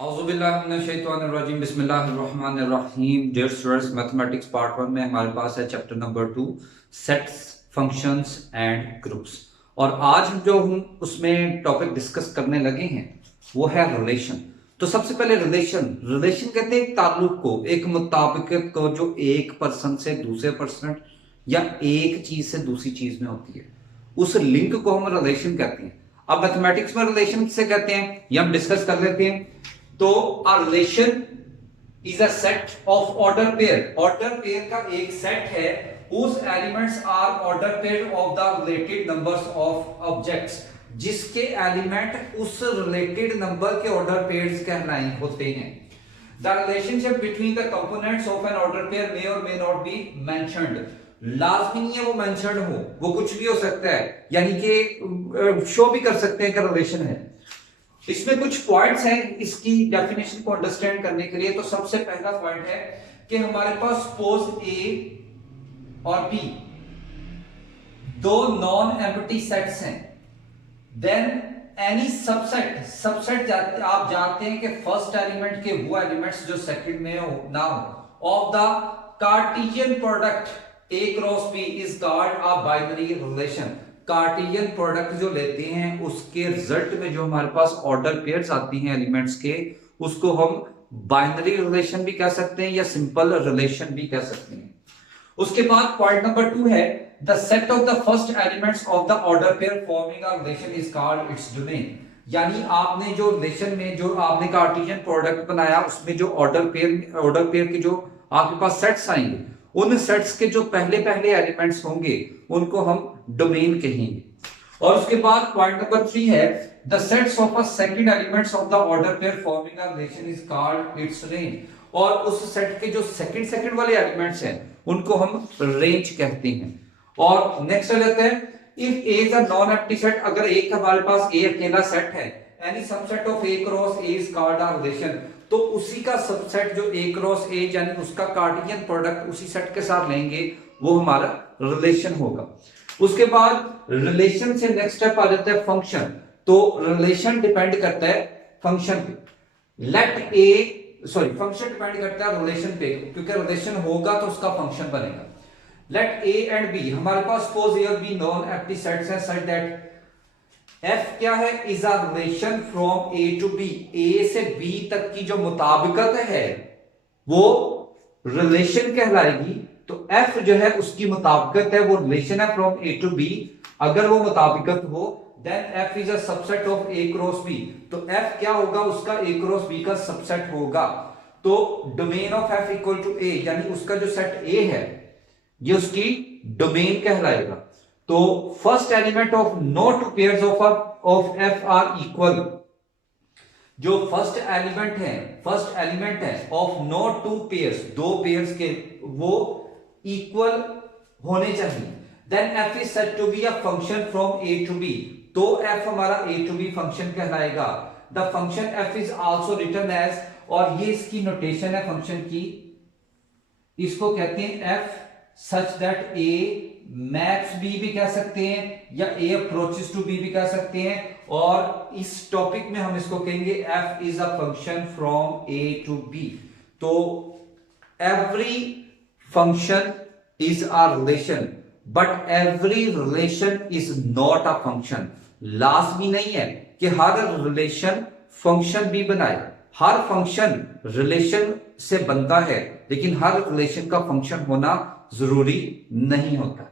औज़ुबिल्लाहिमिनश्शैतानिर्रजीम बिस्मिल्लाहिर्रहमानिर्रहीम। Dear students, mathematics part 1 में हमारे पास है chapter number 2, sets, functions and groups. और आज हम जो हम उसमें टॉपिक डिस्कस करने लगे हैं वो है रिलेशन। तो सबसे पहले रिलेशन रिलेशन कहते हैं एक ताल्लुक को, एक मुताबिकत को जो एक पर्सन से दूसरे पर्सन या एक चीज से दूसरी चीज में होती है, उस लिंक को हम रिलेशन कहते हैं। अब मैथमेटिक्स में रिलेशन किसे कहते हैं ये हम डिस्कस कर लेते हैं। तो a relation is a set of order pair। order pair का एक सेट है whose elements are order pair of the related numbers of objects, जिसके एलिमेंट उस रिलेटेड नंबर के ऑर्डर पेयर्स कहलाए होते हैं। The relationship between the components of an order pair may or may not be mentioned। लाजमी नहीं है वो मेंशन्ड हो, वो कुछ भी हो सकता है, यानी कि शो भी कर सकते हैं कि रिलेशन है। इसमें कुछ पॉइंट्स हैं इसकी डेफिनेशन को अंडरस्टैंड करने के लिए। तो सबसे पहला पॉइंट है कि हमारे पास सपोज ए और बी दो नॉन एम्प्टी सेट्स हैं, देन एनी सबसेट सबसेट आप जानते हैं कि फर्स्ट एलिमेंट के वो एलिमेंट्स जो सेकंड में हो ना हो of the Cartesian product A cross B is called a binary relation. Cartesian product जो लेते हैं उसके रिजल्ट में जो हमारे पास ऑर्डर पेयर्स आती हैं एलिमेंट्स के, उसको हम बाइनरी रिलेशन भी कह सकते हैं या सिंपल रिलेशन भी कह सकते हैं। उसके बाद पॉइंट नंबर 2 है the set of the first elements of the order pair forming a relation is called its domain. यानी आपने जो रिलेशन में जो आपने कार्टेशियन प्रोडक्ट बनाया उसमें जो ऑर्डर पेयर के जो आपके पास सेट्स आएंगे, उन सेट्स के जो पहले पहले एलिमेंट्स होंगे उनको हम डोमेन कहेंगे। और उसके बाद पॉइंट नंबर 3 है the sets of a second elements of the order pair forming a relation is called its range. और उस सेट के जो सेकंड वाले एलिमेंट्स हैं उनको हम रेंज कहते हैं। और नेक्स्ट आ जाता है if A is a non empty set, अगर एक हमारे पास ए अकेला सेट है, any subset of A cross A is called a relation. तो उसी का सबसेट जो ए क्रॉस ए यानी उसका कार्टेशियन प्रोडक्ट उसी सेट के साथ लेंगे वो हमारा रिलेशन होगा। उसके बाद रिलेशन से नेक्स्ट स्टेप आ जाता है फंक्शन। तो रिलेशन डिपेंड करता है फंक्शन पे। लेट ए फंक्शन डिपेंड करता है रिलेशन पे, क्योंकि रिलेशन होगा तो उसका फंक्शन बनेगा। लेट ए एंड बी, हमारे पास सपोज ए और बी नॉन एम्प्टी सेट्स हैं सच दैट F क्या है is a relation from A to B. A से बी तक की जो मुताबिकत है वो रिलेशन कहलाएगी। तो F जो है उसकी मुताबिकत है, वो रिलेशन है फ्रॉम ए टू बी। अगर वो मुताबिकत हो then F is a subset of A cross B. तो F क्या होगा, उसका ए क्रॉस बी का सबसेट होगा। तो domain of F equal to A, यानी उसका जो सेट ए है ये उसकी डोमेन कहलाएगा। तो first element of no two pairs of F are equal. जो फर्स्ट एलिमेंट है ऑफ नो टू पेयर्स, दो पेयर्स के, वो इक्वल होने चाहिए। Then F is said to be a function from A to B. तो एफ हमारा A to B function कहलाएगा। The function F is also written as, और ये इसकी नोटेशन है फंक्शन की, इसको कहते हैं F such that A maps B भी कह सकते हैं या ए अप्रोचेस टू बी भी कह सकते हैं। और इस टॉपिक में हम इसको कहेंगे F is a function from A to B. तो every function is a relation but every relation is not a function. लाजमी नहीं है कि हर रिलेशन फंक्शन भी बनाए। हर फंक्शन रिलेशन से बनता है लेकिन हर रिलेशन का फंक्शन होना जरूरी नहीं होता।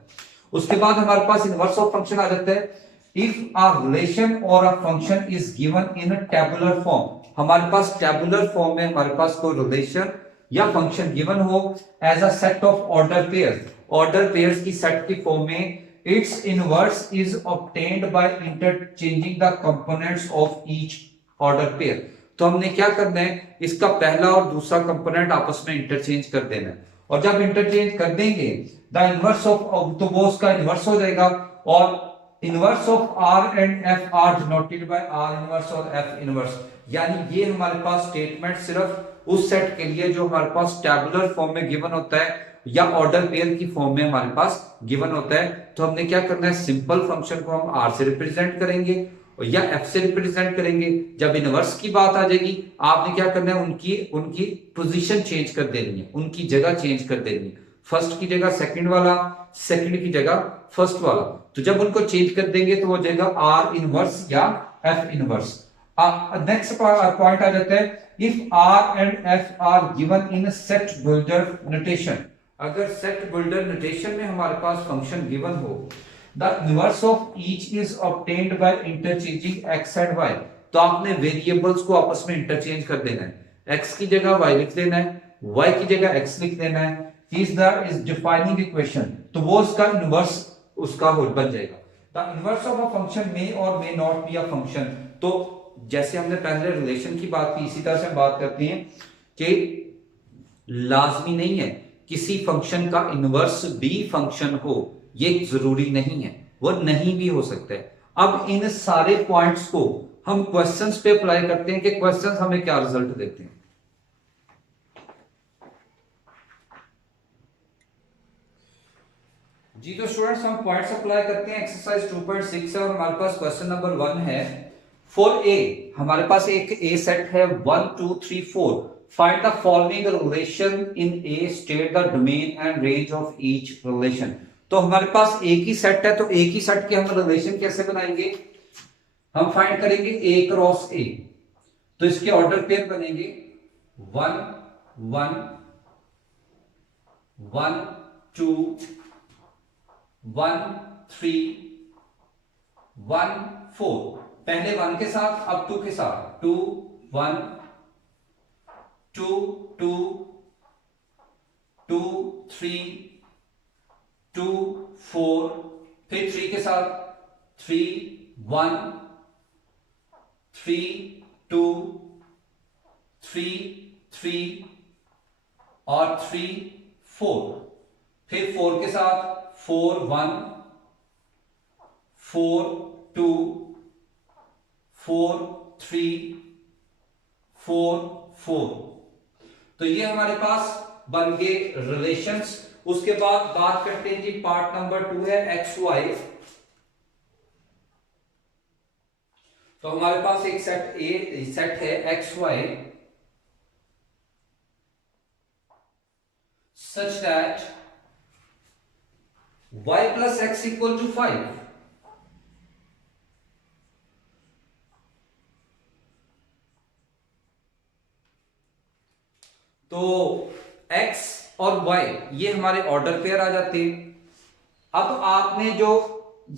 उसके बाद हमारे पास इनवर्स ऑफ फंक्शन आ जाता है। इफ अ रिलेशन और a function is given in tabular form, हमारे पास टेबुलर फॉर्म में हमारे पास कोई रिलेशन या फंक्शन गिवन हो as a set of order pairs की सेट की फॉर्म में, its inverse is obtained by interchanging the components of each order pair. तो हमने क्या करना है, इसका पहला और दूसरा कंपोनेंट आपस में इंटरचेंज कर देना है। और जब इंटरचेंज कर देंगे द इनवर्स ऑफ, तो वो उसका इनवर्स हो जाएगा। और inverse of R and F are denoted by R inverse और एफ इनवर्स। यानी ये हमारे पास स्टेटमेंट सिर्फ उस सेट के लिए जो हमारे पास टेबुलर फॉर्म में गिवन होता है या ऑर्डर पेयर की फॉर्म में हमारे पास गिवन होता है। तो हमने क्या करना है, सिंपल फंक्शन को हम आर से रिप्रेजेंट करेंगे या एफ से रिप्रेजेंट करेंगे। जब इनवर्स की बात आ जाएगी आपने क्या करना है, उनकी उनकी पोजीशन चेंज कर देनी है, उनकी जगह चेंज कर देनी है। फर्स्ट की जगह सेकंड वाला, सेकंड की जगह फर्स्ट वाला। तो जब उनको चेंज कर देंगे तो वो जाएगा आर इनवर्स या एफ इनवर्स। नेक्स्ट पॉइंट आ जाता है, if R and F are given in set builder notation. अगर सेट बिल्डर नोटेशन में हमारे पास फंक्शन गिवन हो, the inverse of each is obtained by interchanging X and Y. तो आपने वेरिएबल्स को आपस में इंटरचेंज कर देना है, एक्स की जगह वाई लिख देना है, वाई की जगह एक्स लिख देना है। इज डिफाइनिंग इक्वेशन, तो वो उसका इनवर्स उसका हो बन जाएगा। The inverse of a function may और may not be a function. तो जैसे हमने पहले रिलेशन की बात की, इसी तरह से हम बात करते हैं कि लाजमी नहीं है किसी फंक्शन का इनवर्स भी फंक्शन हो, ये जरूरी नहीं है, वो नहीं भी हो सकता है। अब इन सारे पॉइंट्स को हम क्वेश्चंस पे अप्लाई करते हैं कि क्वेश्चंस हमें क्या रिजल्ट देते हैं। जी तो स्टूडेंट्स हम पॉइंट्स अप्लाई करते हैं। एक्सरसाइज 2.6 है और हमारे पास क्वेश्चन नंबर 1 है। फॉर ए, हमारे पास एक ए सेट है 1 2 3 4। Find the following relation in A, state the domain and range of each relation. तो हमारे पास एक ही सेट है, तो एक ही सेट के हम रिलेशन कैसे बनाएंगे, हम फाइंड करेंगे ए क्रॉस ए। तो इसके ऑर्डर पेयर बनेंगे 1 1 1 2 1 3 1 4। पहले 1 के साथ, अब 2 के साथ, 2 1 2 2 2 3 2 4, फिर 3 के साथ 3 1 3 2 3 3 और 3 4, फिर 4 के साथ 4 1 4 2 4 3 4 4। तो ये हमारे पास बन गए रिलेशंस। उसके बाद बात करते हैं जी, पार्ट नंबर 2 है एक्स वाई। तो हमारे पास एक सेट है X Y such that y plus x equal to 5। तो x और y ये हमारे ऑर्डर पेयर आ जाते हैं। अब आपने जो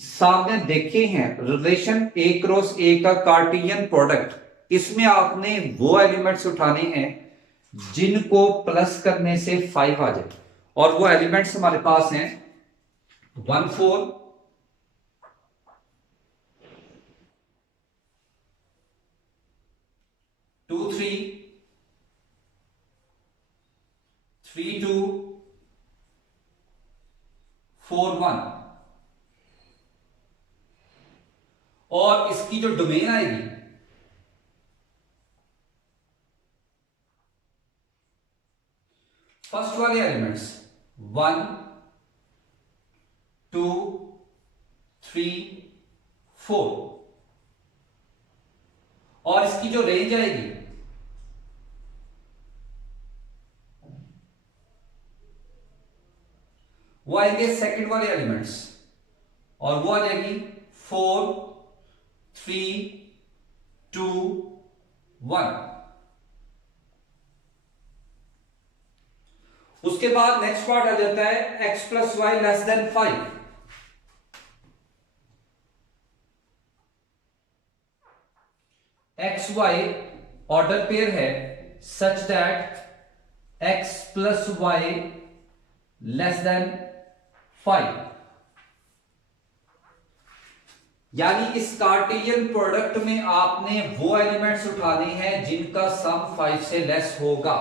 सामने देखे हैं रिलेशन ए क्रॉस ए का कार्टियन प्रोडक्ट, इसमें आपने वो एलिमेंट्स उठाने हैं जिनको प्लस करने से 5 आ जाए। और वो एलिमेंट्स हमारे पास हैं 1 4 2 3 3 2 4 1। और इसकी जो डोमेन आएगी फर्स्ट वाले एलिमेंट्स 1 2 3 4, और इसकी जो रेंज आएगी वो आएंगे सेकंड वाले एलिमेंट्स, और वो आ जाएगी 4 3 2 1। उसके बाद नेक्स्ट पार्ट आ जाता है x plus y less than 5। X y order pair है such that x plus y less than 5। यानी इस कार्टेशियन प्रोडक्ट में आपने वो एलिमेंट्स उठाने हैं जिनका सम 5 से लेस होगा,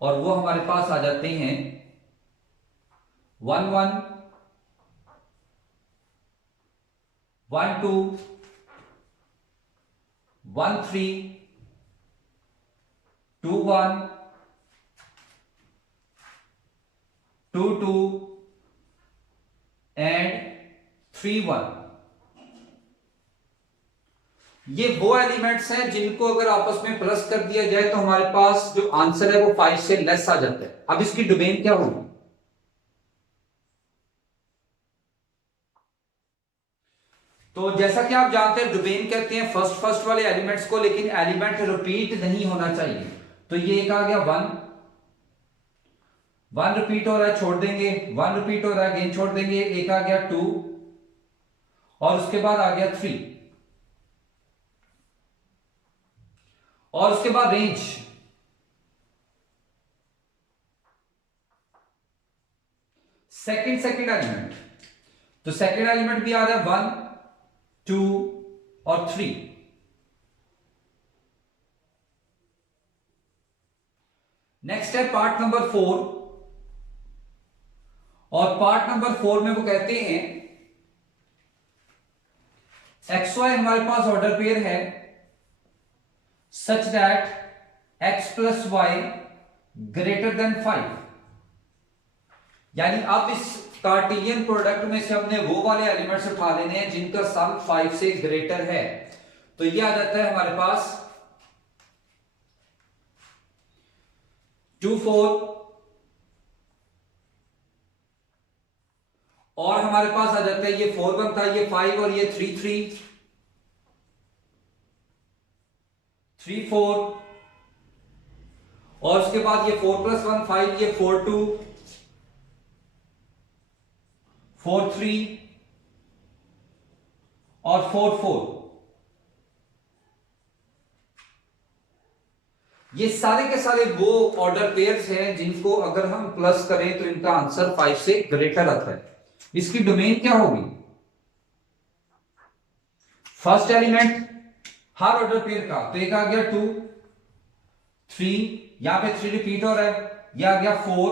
और वो हमारे पास आ जाते हैं 1 1 1 2 1 3 2 1 2 2 एंड 3 1। ये वो एलिमेंट्स हैं जिनको अगर आपस में प्लस कर दिया जाए तो हमारे पास जो आंसर है वो 5 से लेस आ जाता है। अब इसकी डोमेन क्या होगी? तो जैसा कि आप जानते हैं डोमेन कहते हैं फर्स्ट फर्स्ट वाले एलिमेंट्स को, लेकिन एलिमेंट रिपीट नहीं होना चाहिए। तो ये एक आ गया 1, 1 रिपीट हो रहा है छोड़ देंगे, 1 रिपीट हो रहा है अगेन छोड़ देंगे, एक आ गया 2 और उसके बाद आ गया 3 और उसके बाद रेंज सेकंड एलिमेंट। तो सेकंड एलिमेंट भी आ रहा है 1, 2 और 3। नेक्स्ट है पार्ट नंबर 4 और पार्ट नंबर 4 में वो कहते हैं एक्स वाई हमारे पास ऑर्डर पेयर है such that X plus Y greater than 5। यानी अब इस कार्टेशियन प्रोडक्ट में से हमने वो वाले एलिमेंट्स उठा लेने हैं जिनका सम 5 से ग्रेटर है। तो ये आ जाता है हमारे पास 2 4 और हमारे पास आ जाता है ये 4 1 था, ये 5 और ये 3 3 3 4 और उसके बाद ये 4 + 1 5, ये 4 2 4 3 और 4 4। ये सारे के सारे वो ऑर्डर पेयर्स हैं जिनको अगर हम प्लस करें तो इनका आंसर 5 से ग्रेटर आता है। इसकी डोमेन क्या होगी? फर्स्ट एलिमेंट हर ऑर्डर पेयर का, तो एक आ गया 2 3, यहां पे 3 रिपीट हो रहा है, यह आ गया 4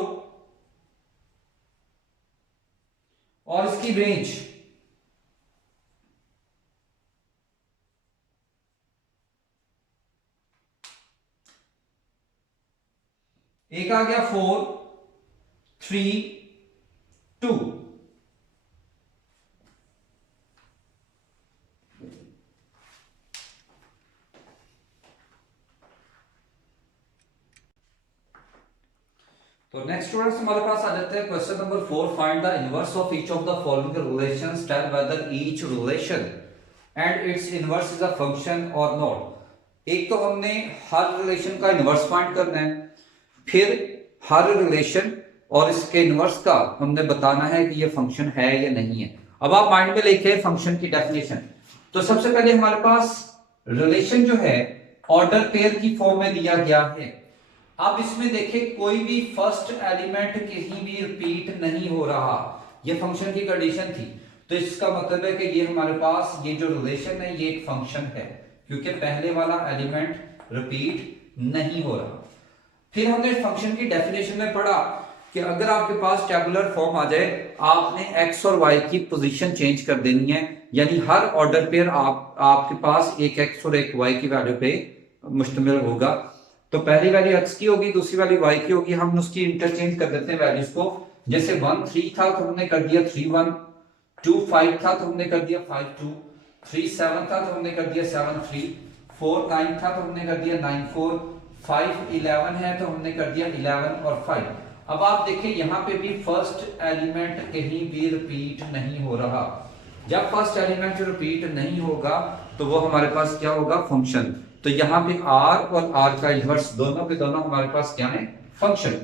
और इसकी रेंज एक आ गया 4 3 2। तो नेक्स्ट स्टूडेंट्स हमारे पास आ जाते हैं question number 4। Find the inverse of each of the following relations, tell whether each relation and its inverse is a function और नॉट। एक तो हमने हर रिलेशन का इनवर्स फाइंड करना है, फिर हर रिलेशन और इसके इनवर्स का हमने बताना है कि ये फंक्शन है या नहीं है। अब आप माइंड में लिखे फंक्शन की डेफिनेशन। तो सबसे पहले हमारे पास रिलेशन जो है ऑर्डर पेयर की फॉर्म में दिया गया है। अब इसमें देखें कोई भी फर्स्ट एलिमेंट कहीं भी रिपीट नहीं हो रहा, ये फंक्शन की कंडीशन थी। तो इसका मतलब है कि ये हमारे पास ये जो रिलेशन है ये एक फंक्शन है, क्योंकि पहले वाला एलिमेंट रिपीट नहीं हो रहा। फिर हमने फंक्शन की डेफिनेशन में पढ़ा कि अगर आपके पास टेबुलर फॉर्म आ जाए, आपने एक्स और वाई की पोजीशन चेंज कर देनी है। यानी हर ऑर्डर पेयर आपके पास एक एक्स और एक वाई की वैल्यू पे मुश्तमिल होगा। तो पहली वैल्यू एक्स की होगी, दूसरी वैल्यू वाई की होगी। हम उसकी इंटरचेंज कर देते हैं वैल्यूज को। जैसे 1 3 था तो हमने कर दिया 3 1, 2 5 था तो हमने कर दिया 5 2, 3 7 था तो हमने कर दिया 7 3, 4 9 था तो हमने कर दिया 9 4, 5 11 है तो हमने कर दिया 11 और 5। अब आप देखिए यहाँ पे भी फर्स्ट एलिमेंट कहीं भी रिपीट नहीं हो रहा। जब फर्स्ट एलिमेंट रिपीट नहीं होगा तो वो हमारे पास क्या होगा? फंक्शन। तो यहाँ पे r और r का इनवर्स दोनों के दोनों हमारे पास क्या है? फंक्शन।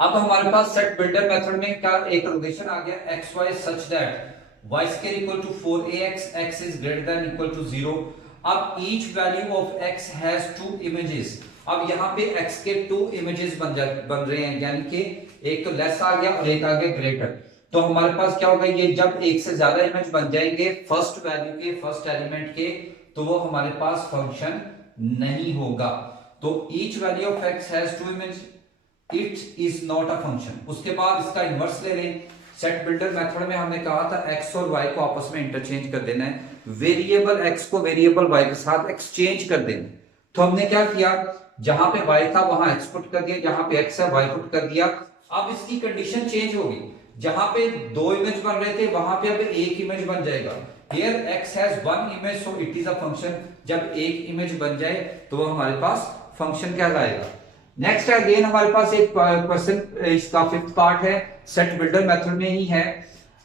अब हमारे पास सेट बिल्डर मेथड में क्या एक रिलेशन आ गया X Y such that y square equal to 4ax, x is greater than equal to 0। अब each value of x has 2 images. अब यहाँ पे x के 2 इमेजेस बन रहे हैं, यानी कि एक तो लेस आ गया और एक आ गया ग्रेटर। तो हमारे पास क्या होगा? ये जब एक से ज्यादा इमेज बन जाएंगे फर्स्ट वैल्यू के, फर्स्ट एलिमेंट के, तो वो हमारे पास फंक्शन नहीं होगा। तो each value of x has 2 image, it is not a function. उसके बाद इसका इनवर्स ले लें। सेट बिल्डर मेथड में हमने कहा था x और y को आपस में इंटरचेंज कर देना है, वेरिएबल x को वेरिएबल y के साथ एक्सचेंज कर देना। तो हमने क्या किया? जहां पे y था वहां x पुट कर दिया, जहां पे x है y पुट कर दिया। अब इसकी कंडीशन चेंज होगी, जहां पे 2 इमेज बन रहे थे वहां पे अब एक इमेज बन जाएगा। Here x has one image so it is a function. जब एक इमेज बन जाए तो वो हमारे पास फंक्शन कहलाएगा। नेक्स्ट अगेन हमारे पास एक क्वेश्चन इसका फिफ्थ पार्ट है, सेट बिल्डर मेथड में ही है।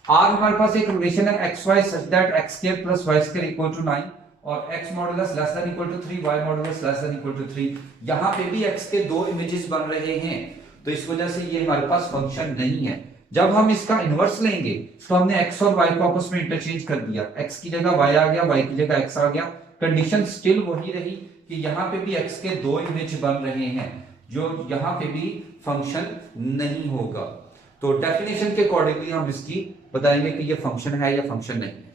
आर हमारे पास एक रिलेशन है X Y such that X square plus Y square equal to 9 और x modulus less than equal to 3 y modulus less than equal to 3। यहाँ पे भी x के दो इमेजेस बन रहे हैं तो इस वजह से ये हमारे पास फंक्शन नहीं है। जब हम इसका इनवर्स लेंगे तो हमने x और y को आपस में इंटरचेंज कर दिया, x की जगह y आ गया, y की जगह x आ गया। कंडीशन स्टिल वही रही कि यहाँ पे भी x के दो इमेज बन रहे हैं, जो यहाँ पे भी फंक्शन नहीं होगा। तो डेफिनेशन के अकॉर्डिंगली हम इसकी बताएंगे कि ये फंक्शन है या फंक्शन नहीं है।